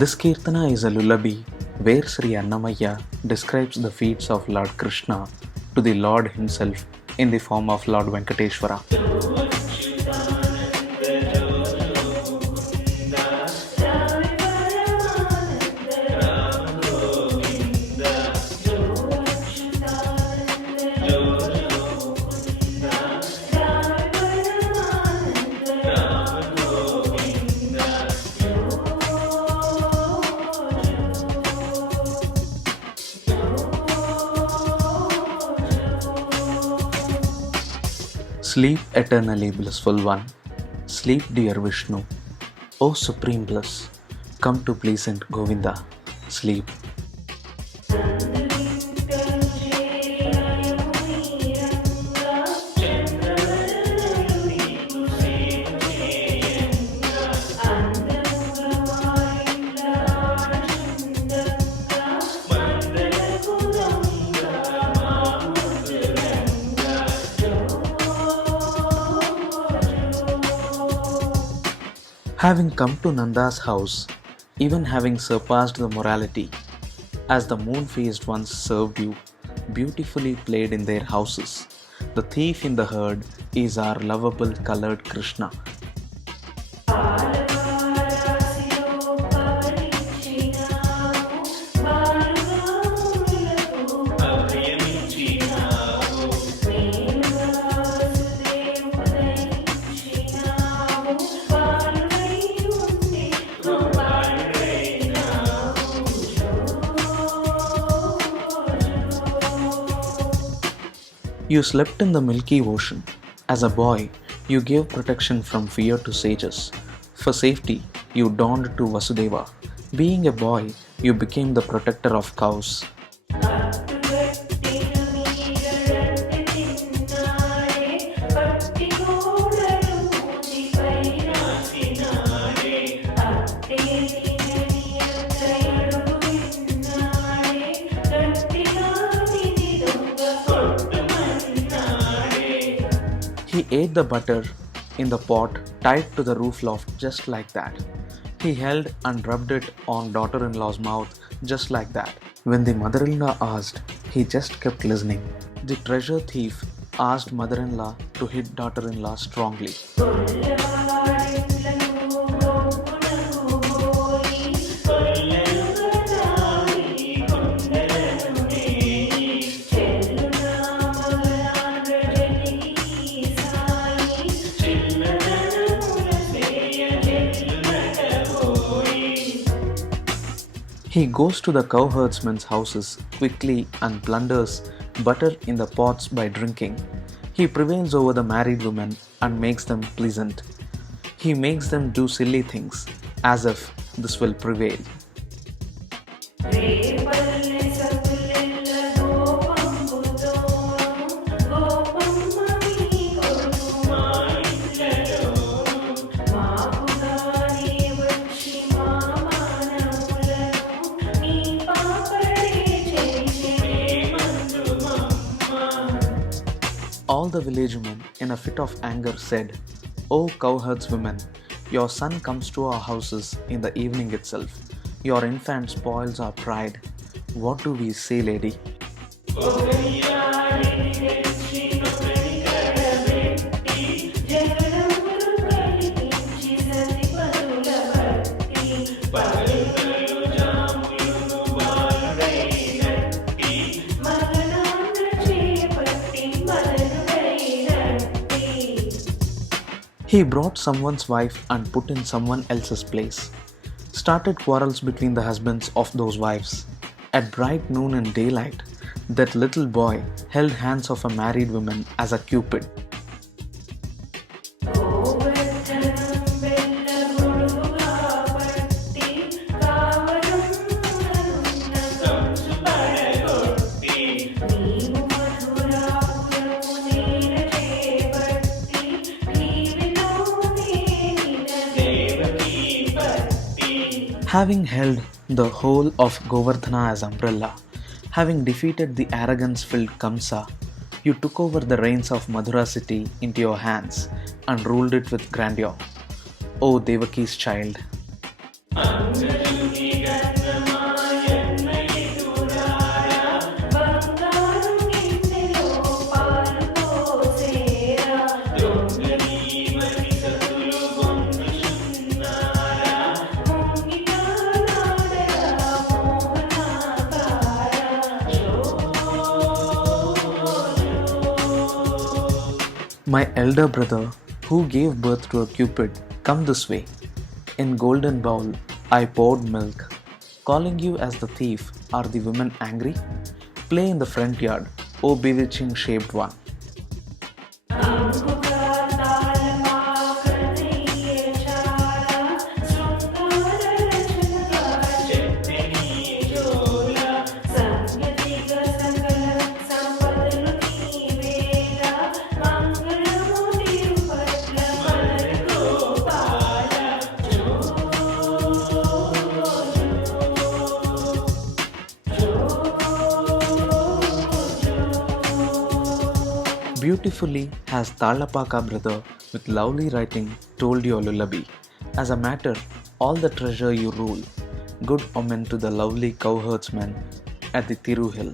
This Kirtana is a lullaby where Sri Annamaya describes the feats of Lord Krishna to the Lord himself in the form of Lord Venkateshwara. Sleep, eternally blissful one. Sleep, dear Vishnu. O supreme bliss, come to pleasant Govinda. Sleep. Having come to Nanda's house, even having surpassed the morality, as the moon-faced ones served you, beautifully played in their houses, the thief in the herd is our lovable colored Krishna. You slept in the milky ocean. As a boy, you gave protection from fear to sages. For safety, you donned to Vasudeva. Being a boy, you became the protector of cows. He ate the butter in the pot tied to the roof loft just like that. He held and rubbed it on daughter-in-law's mouth just like that. When the mother-in-law asked, he just kept listening. The treasure thief asked mother-in-law to hit daughter-in-law strongly. He goes to the cowherdsmen's houses quickly and plunders butter in the pots by drinking. He prevails over the married women and makes them pleasant. He makes them do silly things, as if this will prevail. All the village women, in a fit of anger, said, "O cowherds women, your son comes to our houses in the evening itself. Your infant spoils our pride. What do we say, lady?" He brought someone's wife and put in someone else's place. Started quarrels between the husbands of those wives. At bright noon and daylight, that little boy held hands of a married woman as a cupid. Having held the whole of Govardhana as umbrella, having defeated the arrogance-filled Kamsa, you took over the reins of Mathura city into your hands and ruled it with grandeur. O Devaki's child! My elder brother, who gave birth to a cupid, come this way. In golden bowl I poured milk. Calling you as the thief, are the women angry? Play in the front yard, O bewitching shaped one. Beautifully has Talapaka brother with lovely writing told you a lullaby. As a matter, all the treasure you rule. Good omen to the lovely cowherdsmen at the Thiru Hill.